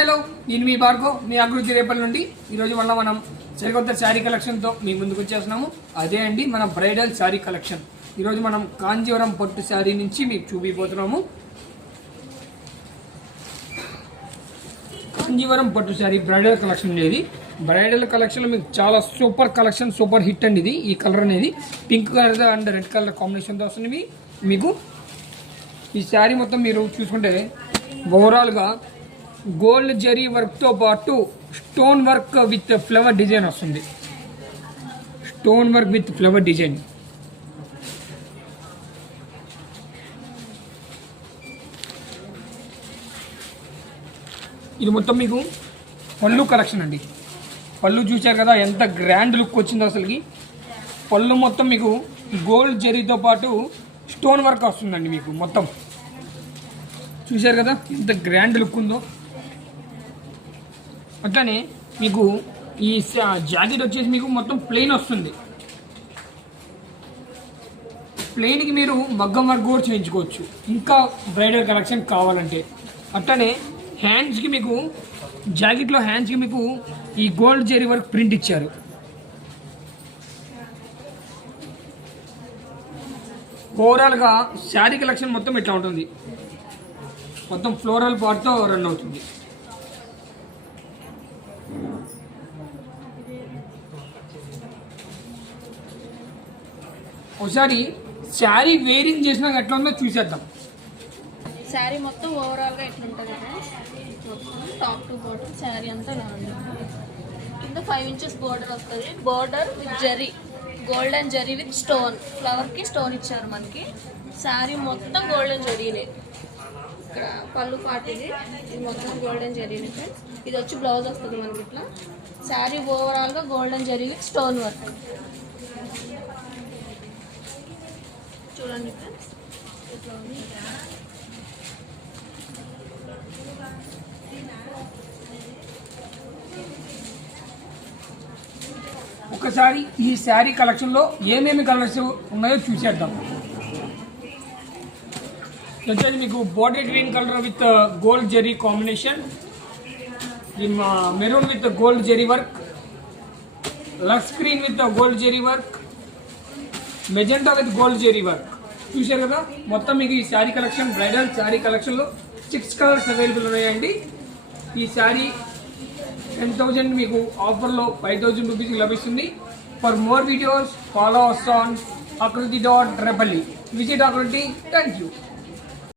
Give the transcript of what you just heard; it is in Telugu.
హలో, నేను మీ భార్గవ్, మీ అభివృద్ధి రేపటి నుండి. ఈరోజు మళ్ళీ మనం సరికొత్త శారీ కలెక్షన్తో మీ ముందుకు వచ్చేస్తున్నాము. అదే అండి మన బ్రైడల్ శారీ కలెక్షన్. ఈరోజు మనం కాంజీవరం పట్టు శారీ నుంచి మీకు చూపిపోతున్నాము. కాంజీవరం పట్టు శారీ బ్రైడల్ కలెక్షన్ అనేది. బ్రైడల్ కలెక్షన్లో మీకు చాలా సూపర్ కలెక్షన్, సూపర్ హిట్ అండి ఇది. ఈ కలర్ అనేది pink colour and red colour కాంబినేషన్తో వస్తుంది. మీకు ఈ శారీ మొత్తం మీరు చూసుకుంటే ఓవరాల్గా గోల్డ్ జరీ వర్క్తో పాటు stone work with flower design వస్తుంది. Stone work with flower design. ఇది మొత్తం మీకు పళ్ళు కలెక్షన్ అండి. పళ్ళు చూశారు కదా ఎంత గ్రాండ్ లుక్ వచ్చిందో అసలుకి. పళ్ళు మొత్తం మీకు గోల్డ్ జరీతో పాటు స్టోన్ వర్క్ వస్తుందండి. మీకు మొత్తం చూశారు కదా ఎంత గ్రాండ్ లుక్ ఉందో. అట్లానే మీకు ఈ జాకెట్ వచ్చేసి మీకు మొత్తం ప్లెయిన్ వస్తుంది. ప్లెయిన్కి మీరు మగ్గం వర్క్ కూడా చేయించుకోవచ్చు ఇంకా బ్రైడల్ కలెక్షన్ కావాలంటే. అట్లానే హ్యాండ్స్కి మీకు జాకెట్లో హ్యాండ్స్కి మీకు ఈ గోల్డ్ జరీ వర్క్ ప్రింట్ ఇచ్చారు. ఓవరాల్గా శారీ కలెక్షన్ మొత్తం ఇట్లా ఉంటుంది. మొత్తం ఫ్లోరల్ పార్ట్తో రన్ అవుతుంది. ఒకసారి శారీ వేరింగ్ చేసినాక ఎట్లా ఉందో చూసేద్దాం. శారీ మొత్తం ఓవరాల్గా ఎట్లుంటుంది టాప్ టు బాటమ్ శారీ అంతా రాండి. కింద 5 inches బోర్డర్ వస్తుంది. Border with zari, golden zari with stone. ఫ్లవర్కి స్టోన్ ఇచ్చారు మనకి. శారీ మొత్తం గోల్డెన్ జరీనే. ఇక్కడ పళ్ళు పార్ట్ ఇది మొత్తం గోల్డెన్ జరీనే ఫ్రెండ్స్. ఇది వచ్చి బ్లౌజ్ వస్తుంది మనకి ఇట్లా. శారీ ఓవరాల్గా golden zari with stone work చూడండి ఫ్రెండ్స్. ఇట్లా ఉంది. ఒకసారి ఈ శారీ కలెక్షన్లో ఏమేమి కలర్స్ ఉన్నాయో చూసేద్దాం. వచ్చేది మీకు bottle green colour with gold zari combination, maroon with gold zari work, lux green with gold zari work, magenta with gold zari work. చూశారు కదా మొత్తం మీకు ఈ శారీ కలెక్షన్ బ్రైడల్ శారీ కలెక్షన్లో 6 కలర్స్ అవైలబుల్ ఉన్నాయండి. ఈ శారీ 10,000 మీకు ఆఫర్లో 5,000 రూపీస్కి లభిస్తుంది. For more videos follow us on akriti.repalli. Visit akriti. Thank you.